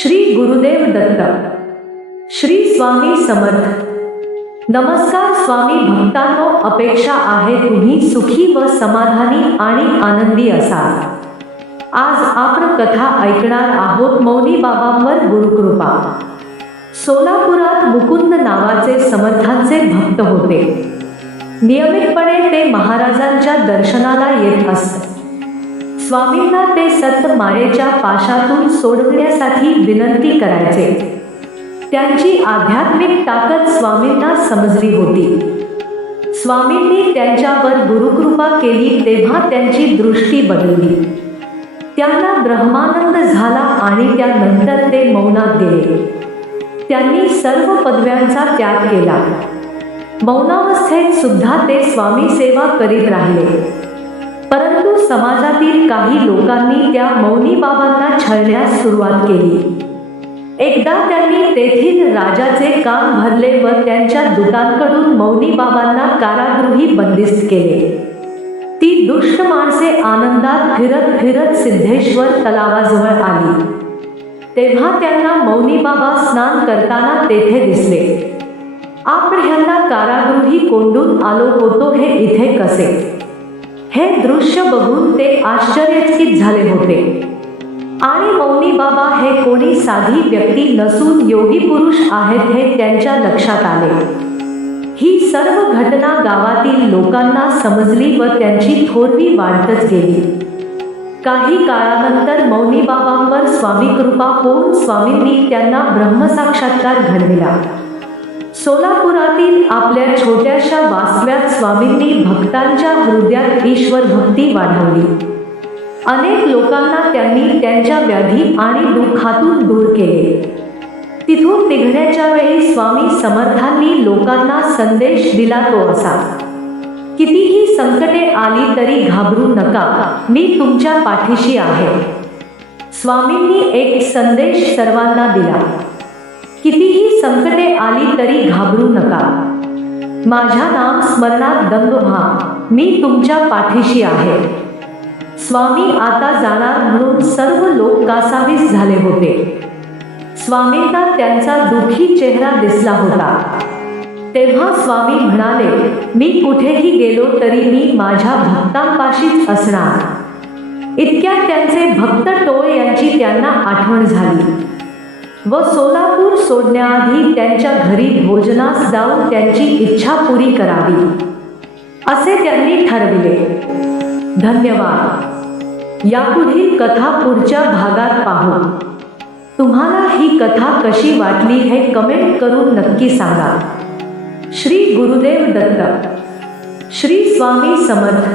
श्री गुरुदेव दत्त। श्री स्वामी समर्थ। नमस्कार स्वामी भक्तांनो, अपेक्षा आहे तुम्ही सुखी व समाधानी आणि आनंदी असाल। आज आपण कथा ऐकणार आहोत मौनी बाबांवर गुरुकृपा। सोलापुरात मुकुंद नावाचे समर्थांचे भक्त होते। नियमितपणे ते महाराजांच्या दर्शनाला येत असत। स्वामींना ते सत मायेच्या पाशातून सोडवण्यासाठी विनंती करायचे। त्यांची आध्यात्मिक ताकद स्वामींना समजली होती। स्वामींनी त्यांच्यावर गुरुकृपा केली तेव्हा त्यांची दृष्टी बदलली। त्यांना ब्रह्मानंद झाला आणि त्यानंतर ते मौनात गेले। त्यांनी सर्व पदव्यांचा त्याग केला। मौनावस्थेत सुद्धा ते स्वामी सेवा करीत राहिले। परंतु समाजातील काही लोकांनी त्या मौनी बाबांना छळण्यास सुरुवात केली। एकदा त्यांनी तेथील राजाचे कान भरले व त्यांच्या दूतांकडून मौनी बाबांना कारागृही बंदिस्त केले। ती दुष्ट माणसे आनंदात फिरत फिरत सिद्धेश्वर तलावाजवळ आली। तेव्हा त्यांना मौनी बाबा स्नान करताना तेथे दिसले। आपण ह्यांना कारागृही कोंडून आलो होतो, हे इथे कसे? हे दृश्य बघून ते आश्चर्यचकित झाले होते। आणि मौनी बाबा हे कोणी साधी व्यक्ती नसून योगी पुरुष आहेत हे त्यांच्या लक्षात आले। ही सर्व घटना गावातील लोकांना समजली व त्यांची थोरवी वाढतच गेली। काही काळानंतर मौनी बाबांवर स्वामी कृपा होऊन स्वामींनी त्यांना ब्रह्मसाक्षात्कार घडविला। सोलापुरातील आपल्या छोट्याशा वास्तव्यात स्वामींनी भक्तांच्या हृदयात ईश्वर भक्ती वाढवली। अनेक लोकांना त्यांनी त्यांच्या व्याधी आणि दुःखातून दूर केले। तिथून निघण्याच्या वेळी स्वामी समर्थांनी लोकांना संदेश दिला तो असा: कितीही संकटे आली तरी घाबरू नका, मी तुमच्या पाठीशी आहे। स्वामींनी एक संदेश सर्वांना दिला, कितीही संकटे आली तरी घाबरू नका, माझ्या नाम स्मरणात दंग व्हा, मी तुमच्या पाठीशी आहे। स्वामी आता जाणार म्हणून सर्व लोक कासावीस झाले होते। स्वामींना त्यांचा दुःखी चेहरा दिसला होता। तेव्हा स्वामी म्हणाले, मी कुठेही गेलो तरी मी माझ्या भक्तांपाशीच असणार। इतक्यात त्यांचे भक्त टोळ यांची त्यांना आठवण झाली व सोलापूर सोडण्याआधी त्यांच्या घरी भोजनास जाऊन त्यांची इच्छा पुरी करावी असे त्यांनी ठरविले। धन्यवाद। यापुढील कथा पुढच्या भागात पाहू। तुम्हाला ही कथा कशी वाटली हे कमेंट करून नक्की सांगा। श्री गुरुदेव दत्त। श्री स्वामी समर्थ।